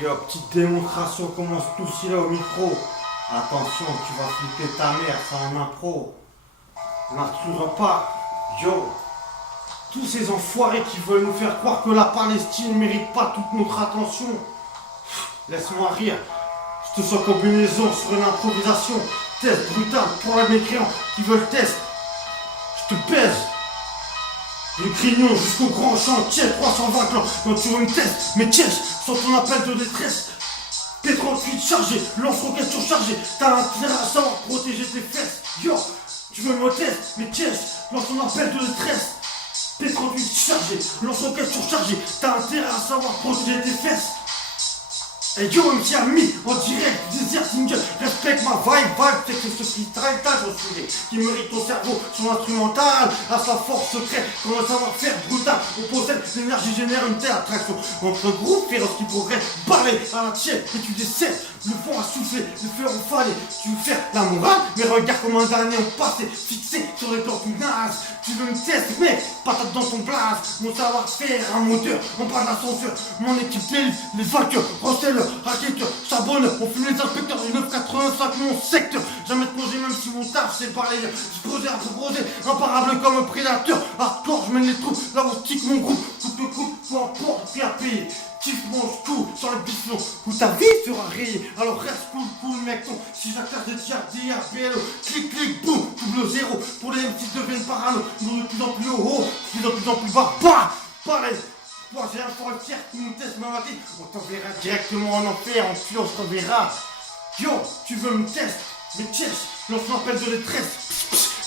Yo, petite démonstration, commence tout aussi là au micro. Attention, tu vas flipper ta mère, c'est un impro. N'intrusera pas. Yo, tous ces enfoirés qui veulent nous faire croire que la Palestine ne mérite pas toute notre attention. Laisse-moi rire. Je te sens combinaison sur une improvisation. Test brutal pour les mécréants qui veulent test. Je te pèse. Le crignon jusqu'au grand chantier, 320 clans. Quand tu veux une test, mais tchèche, sans ton appel de détresse. P38 chargé, lance-roquette surchargé. T'as intérêt à savoir protéger tes fesses. Yo, tu veux me test, mais tchèche, lance ton appel de détresse. P38 chargé, lance-roquette surchargé. T'as intérêt à savoir protéger tes fesses. Et yo, MC Ami, en direct, désert single, respecte ma vibe, c'est que ce freestyle reçu qui mérite ton cerveau, son instrumental, à sa force secrète, comme un savoir-faire brutal, on possède l'énergie génère une telle attraction. Entre groupe féroce qui progresse, balai à la tienne, et tu décèdes, le fond a soufflé, le feu en fallait, tu veux faire la morale, mais regarde comme un dernier ont passé, fixé sur les tortues nazes, tu veux me tester, mais patate dans ton blaze, mon savoir-faire, un moteur, on parle d'ascenseur, mon équipe d'élite, les vainqueurs, recèleurs, racketeurs, charbonneurs, on fume les inspecteurs du 985 mon secteur, jamais de projet même si mon taf c'est parler, je posais à proposer, imparable comme un prédateur, hardcore, je mène les trous, là où stick mon groupe, coupe le coup, peu importe, qui a payé. Kiff mange tout sur le biflon où ta vie sera rayée. Alors reste cool mec ton. Si j'accorde de TRD, RPLO, clic boum, double zéro. Pour les M6 deviennent parano. Nous de plus en plus haut, de plus en plus bas. Bah, pareil. Moi j'ai un fort fier qui nous teste ma vie. On t'enverra directement en enfer, en tuant, on se reverra. Yo, tu veux me tester, mais test, lance l'appel de détresse.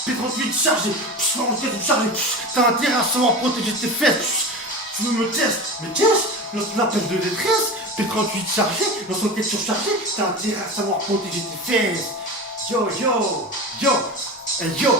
P38 chargé, chargé. T'as intérêt à savoir protéger tes fesses. Tu veux me tester, mais test, lance l'appel de détresse. P38 chargé, lance l'enquête surchargée. T'as intérêt à savoir protéger tes fesses. Yo, hey yo,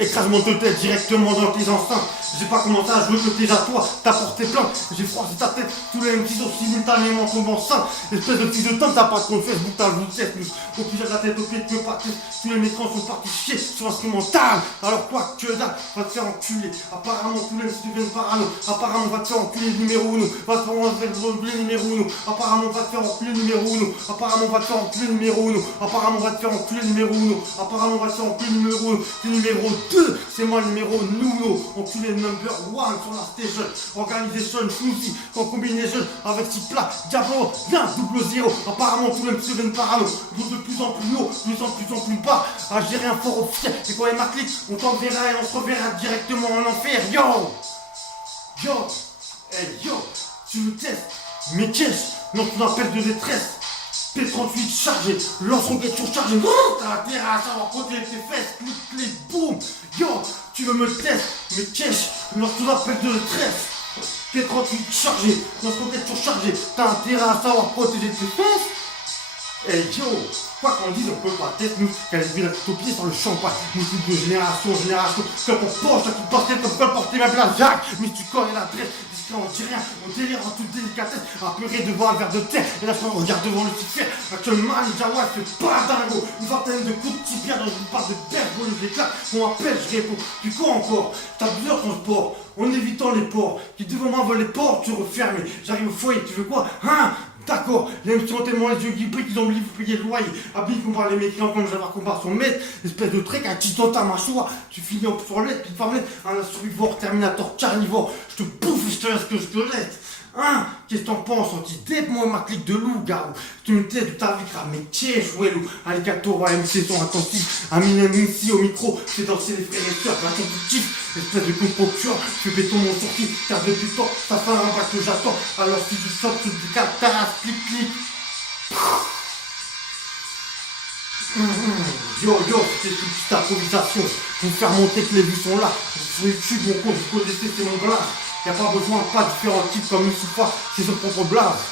écrase mon tête directement dans tes enceintes. J'ai pas commencé à jouer que t'es à toi, t'as porté plainte, j'ai froissé ta tête, tous les M6 ont simultanément tombé enceinte. Espèce de fils de temps, t'as pas de compte Facebook, t'as le bout de tête, au plus de la tête au pied, tu veux pas tester, tous les mécrans sont partis chier sur l'instrumental. Alors quoi que dalle, va te faire enculer. Apparemment tous les M6 deviennent parano, apparemment va te faire enculer numéro 1, va te faire enculer numéro 1, apparemment va te faire enculer numéro 1, apparemment va te faire enculer numéro 1, apparemment va te faire enculer numéro 1, apparemment va te faire enculer numéro 1. C'est numéro 2, c'est moi le numéro Nuno, enculé number 1 sur la station, organisation, smoothie, en combinaison avec 6 plats, diablo, bien, double zéro, apparemment tous les MC viennent parano, de plus en plus haut, de plus en plus bas, à gérer un fort officiel, et quand il y a ma clique, on t'enverra et on se reverra directement en enfer, hey yo, tu me testes, mais qu'est-ce, non ton appel de détresse, P38 chargé, lance-roquette surchargé, t'as intérêt à savoir protéger tes fesses, clic, boum. Yo, tu veux me tester, mais qu'est-ce, lance ton appel de détresse. P38 chargé, lance-roquette surchargé, t'as intérêt à savoir protéger tes fesses. Hey yo, quoi qu'on dise, on peut pas tête, nous, qu'elle est la tête au pied sur le champagne. Nous, de génération en génération, comme on penche, qui portait comme quoi porter ma place, Jacques, mais tu connais l'adresse. On dit rien, on délire en toute délicatesse, apuré devant un verre de terre, et là on regarde devant le petit fer, actuellement les Jawa fait pas dingo, une vingtaine de coups de tibia dans une part de terre, pour les éclats, on appelle, je réponds, puis quoi encore, t'as plusieurs transports, en évitant les ports, qui devant moi veulent les portes, tu refermes, j'arrive au foyer, tu veux quoi, hein? D'accord, les MC ont tellement les yeux guibrés qu'ils ont oublié de payer le loyer. Habille qu'on parle les mécréants comme j'avais combat son maître, espèce de trek, un petit dans ta mâchoire. Tu finis en toilette, puis farmette, un survivor, terminator, carnivore. Je te bouffe, je te laisse que je te laisse. Hein? Qu'est-ce que t'en penses, anti-dep, moi, ma clique de loup, garou. Tu me têtes de ta vie, mais tiens, jouez loup. Alligator, MC sont attentifs. Amine MC au micro, c'est danser les frères et sœurs, la compétitif. Espèce de concocture, je fais béton mon sortie, car depuis le temps, ça fait un impact que j'attends. Alors si tu sors, tu te catas, clic. Yo, c'était une petite improvisation. Pour faire montrer que les vues sont là. Sur YouTube, mon compte, vous connaissez, c'est mon blase. Y'a pas besoin de pas différents types comme Youssoufa, c'est son propre blase.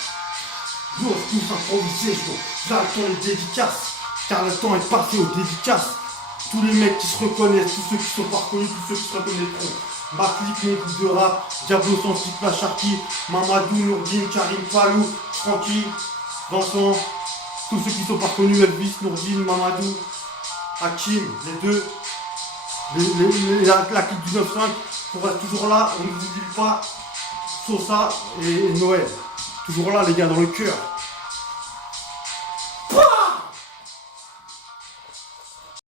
Yo, tous improvisés, là le temps est dédicace, car le temps est passé aux dédicaces. Tous les mecs qui se reconnaissent, tous ceux qui sont pas reconnus, tous ceux qui se reconnaîtront. Ma clique, mon groupe de rap, Diablo Sensible, La Charqui, Mamadou, Nourdine, Karim Falou, Francky, Vincent, tous ceux qui sont pas reconnus, Elvis, Nourdine, Mamadou, Hakim, les deux, la clique du 9-5, on reste toujours là, on ne vous oublie pas, Sosa et Noël. Toujours là les gars dans le cœur.